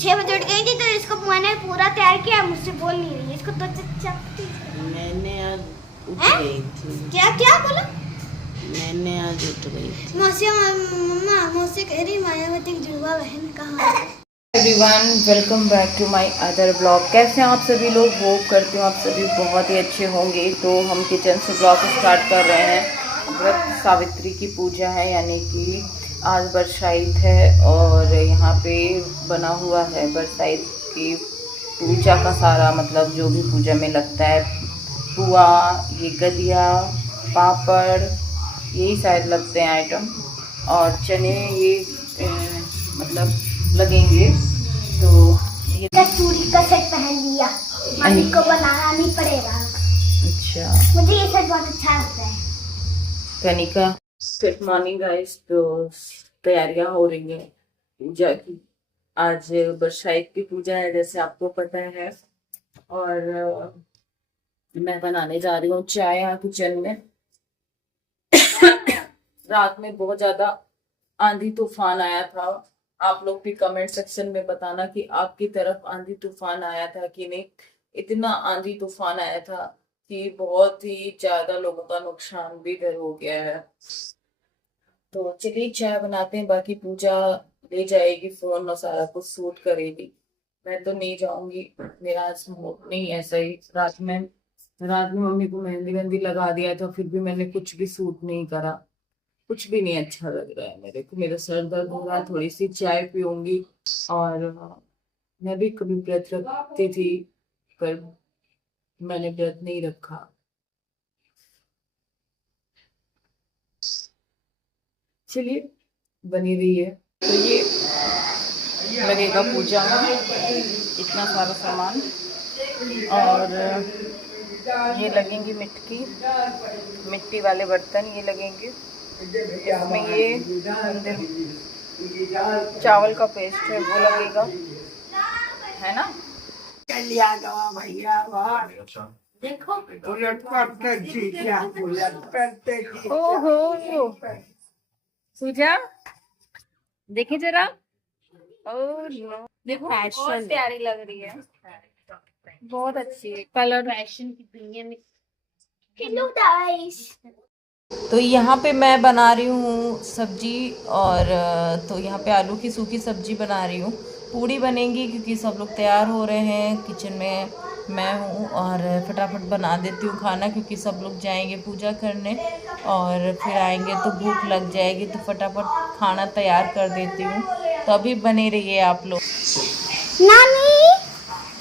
6 बजे उठ गई थी तो इसको मैंने पूरा तैयार किया, मुझसे बोल नहीं रही इसको तो मैंने आज उठ गई थी। क्या क्या बोला? मैंने आज उठ गई थी। मम्मा मौसी कह रही मायावती की जुड़वा बहन कहाँ है? Everyone, welcome back to my other blog. कैसे हैं आप सभी लोग? होप करती हूँ आप सभी बहुत ही अच्छे होंगे। तो हम किचन से ब्लॉग स्टार्ट कर रहे हैं। व्रत सावित्री की पूजा है, यानी कि आज बरसाइत है और यहाँ पे बना हुआ है बरसाइत की पूजा का सारा, मतलब जो भी पूजा में लगता है, पुआ, ये गदिया, पापड़, यही शायद लगते हैं आइटम, और चने ये मतलब लगेंगे। तो ये चूड़ी का सेट पहन लिया, मम्मी को बनाना नहीं पड़ेगा। अच्छा, मुझे ये सेट बहुत अच्छा लगता है। Kanika good morning guys. तो तैयारियां हो रही हैं पूजा की। आज बरसाइत की पूजा है जैसे आपको पता है, और मैं बनाने जा रही हूँ चाय यहाँ किचन में। रात में बहुत ज्यादा आंधी तूफान आया था। आप लोग भी कमेंट सेक्शन में बताना कि आपकी तरफ आंधी तूफान आया था कि नहीं। इतना आंधी तूफान आया था कि बहुत ही ज्यादा लोगों का नुकसान भी इधर हो गया है। तो चलिए चाय बनाते हैं, बाकी पूजा ले जाएगी फोन और सारा कुछ शूट करेगी। मैं तो नहीं जाऊंगी, मेरा आज मूड नहीं है सही। रात में मम्मी को मेहंदी वेहंदी लगा दिया था, फिर भी मैंने कुछ भी शूट नहीं करा। कुछ भी नहीं अच्छा लग रहा है मेरे को। मेरा सर दर्द हो रहा है, थोड़ी सी चाय पीऊंगी। और मैं भी कभी व्रत रखती थी, पर मैंने व्रत नहीं रखा। चलिए बनी रही है। तो ये लगेगा पूजा में इतना सारा सामान, और ये लगेंगी मिट्टी वाले बर्तन, ये लगेंगे। इसमें ये मंदिर चावल का पेस्ट है वो लगेगा, है ना? चलिया गवा भैया देखो उलट करते जीजा उलट करते ओहो पूजा देखिए जरा। ओह नो, देखो बहुत प्यारी लग रही है, बहुत अच्छी है कलर। फैशन की दुनिया में। हेलो गाइस, तो यहाँ पे मैं बना रही हूँ सब्जी, और तो यहाँ पे आलू की सूखी सब्जी बना रही हूँ। पूड़ी बनेंगी क्योंकि सब लोग तैयार हो रहे हैं। किचन में मैं हूँ और फटाफट बना देती हूँ खाना, क्योंकि सब लोग जाएंगे पूजा करने और फिर आएंगे तो भूख लग जाएगी, तो फटाफट खाना तैयार कर देती हूँ। तो अभी बने रहिए आप लोग।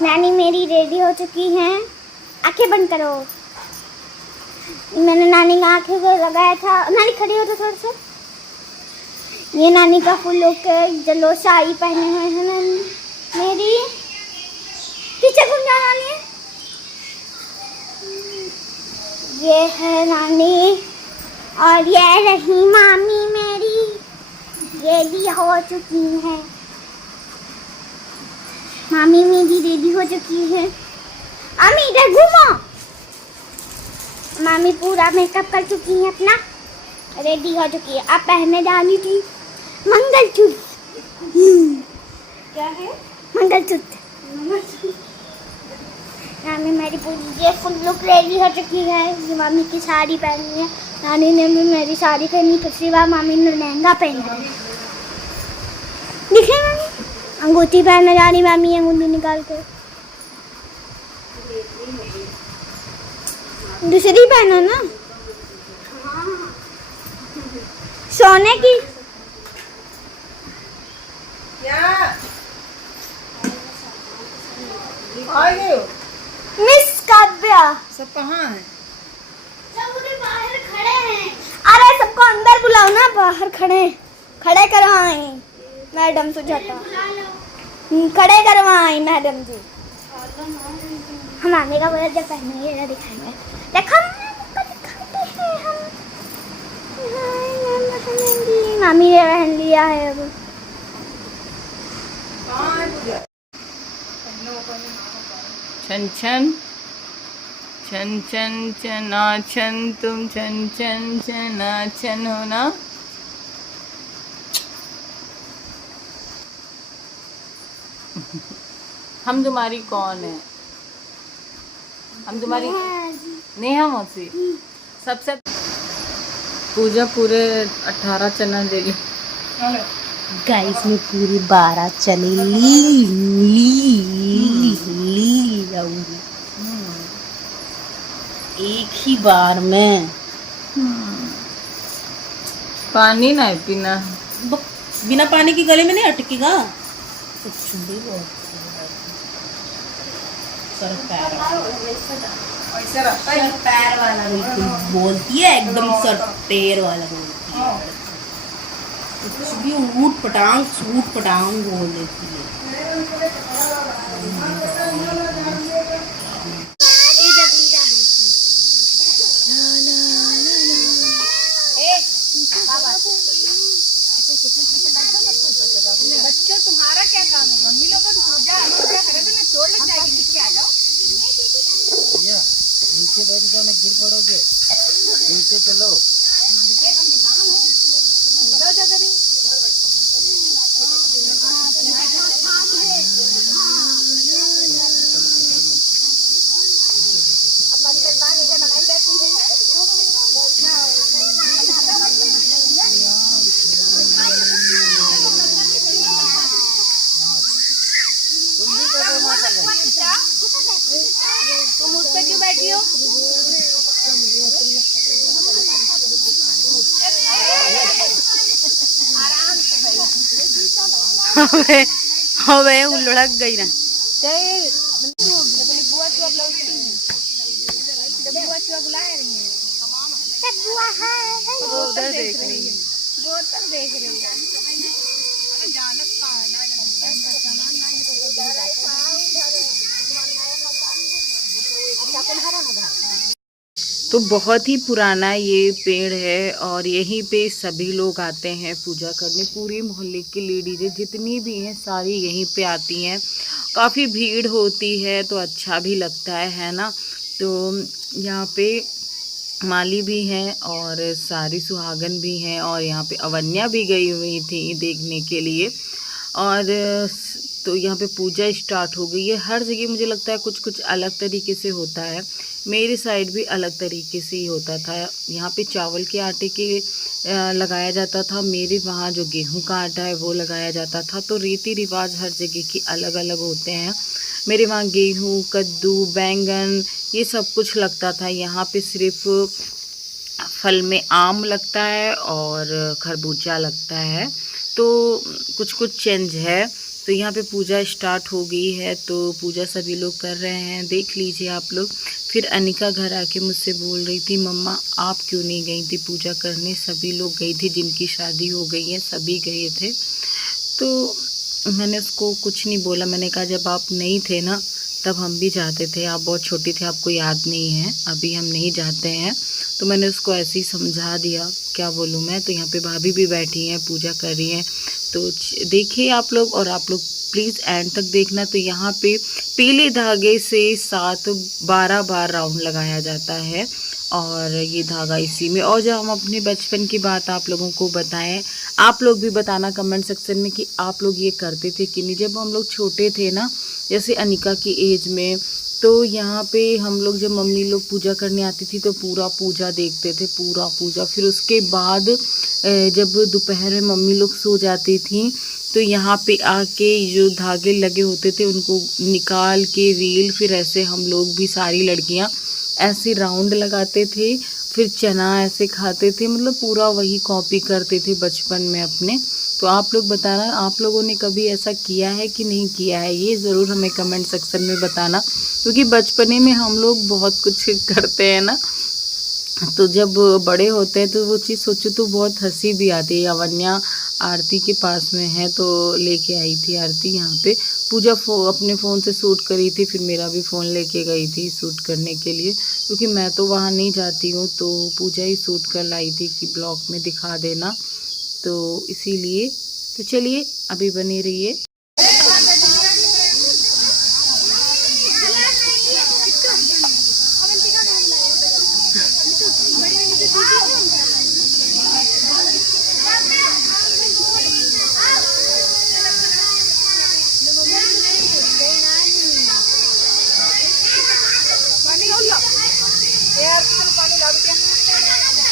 नानी मेरी रेडी हो चुकी हैं। आंखें बंद करो। मैंने नानी का आंखें को लगाया था। नानी खड़ी हो तो थोड़ा सा। ये नानी का फुल लोग के जलो साड़ी पहने हुए हैं नानी मेरी। पीछे घूम जा नानी। ये है नानी और ये रही मामी मेरी, ये भी हो चुकी है। मामी मेरी रेडी हो चुकी है। अम्मी इधर घूमो। मामी पूरा मेकअप कर चुकी है, अपना रेडी हो चुकी है। अब पहनने जानी थी मंगलसूत्र। क्या है मंगलसूत्र? मामी मेरी पूरी ये फुल लुक रेडी हो चुकी है। ये मामी की साड़ी पहनी है। नानी ने भी मेरी साड़ी पहनी। पिछली बार मामी ने लहंगा पहना है। दिखे मामी अंगूठी पहनने जा रही। मामी अंगूठी निकाल कर दूसरी पहना ना, सोने की। मिस काव्या सब कहाँ है? सब उधर बाहर खड़े हैं। अरे सबको अंदर बुलाओ ना, बाहर खड़े करवाएं मैडम सुजाता। खड़े करवाएं मैडम जी। हम आने का बोला जब पहनेंगे ना दिखाएंगे। देखो दिखाते हैं हम। मामी ने पहन लिया है अब। छन छन छन छन छना छन, तुम छन छन छना छन हो ना। हम तुम्हारी कौन है? हम तुम्हारी नेहा मौसी। सबसे पूजा पूरे 18 चना ले ली गाइस में पूरी 12 चने ली जाऊंगी एक ही बार में। पानी नहीं पीना। बिना पानी की गले में नहीं अटकेगा। सर पैर वाला बिल्कुल बोलती है, एकदम सर पैर वाला बोलती है। कुछ भी ऊट पटांग सूट पटांग बोल देती है। बच्चों तुम्हारा क्या काम है? मम्मी लोग को पूजा करे तो ना चोट लग जाएगी। नीचे आ जाओ। नीचे बैठ जाना, गिर पड़ोगे। नीचे चलो। तुम उस पे क्यों बैठी हो? हवे उलझ गई ना। वो उधर देख रही है। वो उधर देख रही है। तो बहुत ही पुराना ये पेड़ है और यहीं पे सभी लोग आते हैं पूजा करने। पूरी मोहल्ले की लेडीज़ें जितनी भी हैं सारी यहीं पे आती हैं। काफ़ी भीड़ होती है तो अच्छा भी लगता है ना। तो यहाँ पे माली भी हैं और सारी सुहागन भी हैं और यहाँ पे अवन्या भी गई हुई थी देखने के लिए। और तो यहाँ पे पूजा स्टार्ट हो गई है। हर जगह मुझे लगता है कुछ कुछ अलग तरीके से होता है। मेरी साइड भी अलग तरीके से ही होता था। यहाँ पे चावल के आटे के लगाया जाता था। मेरे वहाँ जो गेहूं का आटा है वो लगाया जाता था। तो रीति रिवाज हर जगह की अलग अलग होते हैं। मेरे वहाँ गेहूं, कद्दू, बैंगन ये सब कुछ लगता था। यहाँ पे सिर्फ फल में आम लगता है और खरबूजा लगता है। तो कुछ कुछ चेंज है। तो यहाँ पे पूजा स्टार्ट हो गई है। तो पूजा सभी लोग कर रहे हैं, देख लीजिए आप लोग। फिर अनिका घर आके मुझसे बोल रही थी, मम्मा आप क्यों नहीं गई थी पूजा करने? सभी लोग गई थी, जिनकी शादी हो गई है सभी गए थे। तो मैंने उसको कुछ नहीं बोला। मैंने कहा जब आप नहीं थे ना तब हम भी जाते थे। आप बहुत छोटी थे, आपको याद नहीं है। अभी हम नहीं जाते हैं। तो मैंने उसको ऐसे ही समझा दिया, क्या बोलूँ मैं। तो यहाँ पे भाभी भी बैठी हैं, पूजा कर रही हैं। तो देखिए आप लोग, और आप लोग प्लीज़ एंड तक देखना। तो यहाँ पे पीले धागे से 7-12 बार राउंड लगाया जाता है और ये धागा इसी में। और जब हम अपने बचपन की बात आप लोगों को बताएं, आप लोग भी बताना कमेंट सेक्शन में कि आप लोग ये करते थे कि नहीं। जब हम लोग छोटे थे ना, जैसे अनिका की एज में, तो यहाँ पे हम लोग जब मम्मी लोग पूजा करने आती थी तो पूरा पूजा देखते थे, पूरा पूजा। फिर उसके बाद जब दोपहर में मम्मी लोग सो जाती थी तो यहाँ पे आके जो धागे लगे होते थे उनको निकाल के रील, फिर ऐसे हम लोग भी सारी लड़कियाँ ऐसे राउंड लगाते थे। फिर चना ऐसे खाते थे, मतलब पूरा वही कॉपी करते थे बचपन में अपने। तो आप लोग बताना, आप लोगों ने कभी ऐसा किया है कि नहीं किया है, ये ज़रूर हमें कमेंट सेक्शन में बताना। क्योंकि बचपने में हम लोग बहुत कुछ करते हैं ना, तो जब बड़े होते हैं तो वो चीज़ सोचो तो बहुत हंसी भी आती है। अवन्या आरती के पास में है तो लेके आई थी आरती यहाँ पे। पूजा अपने फ़ोन से शूट करी थी, फिर मेरा भी फ़ोन लेके गई थी शूट करने के लिए, क्योंकि मैं तो वहाँ नहीं जाती हूँ। तो पूजा ही शूट कर लाई थी कि ब्लॉग में दिखा देना, तो इसीलिए। तो चलिए अभी बने रहिए।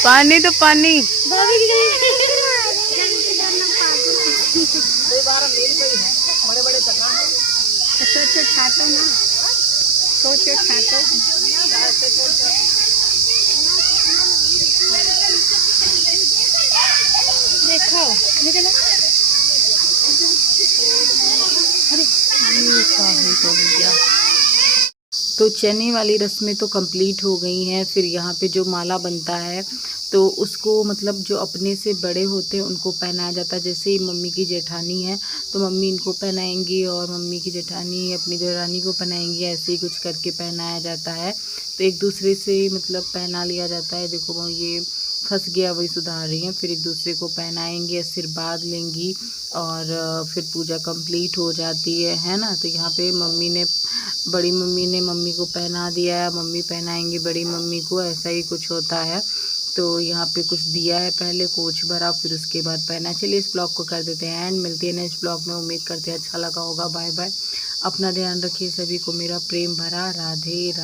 पानी तो पानी। देखो निकला तो चने वाली रस्में तो कंप्लीट हो गई हैं। फिर यहाँ पे जो माला बनता है तो उसको मतलब जो अपने से बड़े होते हैं उनको पहनाया जाता है। जैसे ही मम्मी की जेठानी है तो मम्मी इनको पहनाएंगी और मम्मी की जेठानी अपनी देवरानी को पहनाएंगी, ऐसे ही कुछ करके पहनाया जाता है। तो एक दूसरे से मतलब पहना लिया जाता है। देखो वो ये फंस गया, वही सुधार रही हैं। फिर एक दूसरे को पहनाएंगे, आशीर्वाद लेंगी और फिर पूजा कंप्लीट हो जाती है ना। तो यहाँ पे बड़ी मम्मी ने मम्मी को पहना दिया है, मम्मी पहनाएंगी बड़ी मम्मी को, ऐसा ही कुछ होता है। तो यहाँ पे कुछ दिया है, पहले कोच भरा, फिर उसके बाद पहना। चलिए इस ब्लॉग को कर देते हैं एंड, मिलती है नेक्स्ट ब्लॉग में। उम्मीद करते हैं अच्छा लगा होगा। बाय बाय, अपना ध्यान रखिए। सभी को मेरा प्रेम भरा राधे।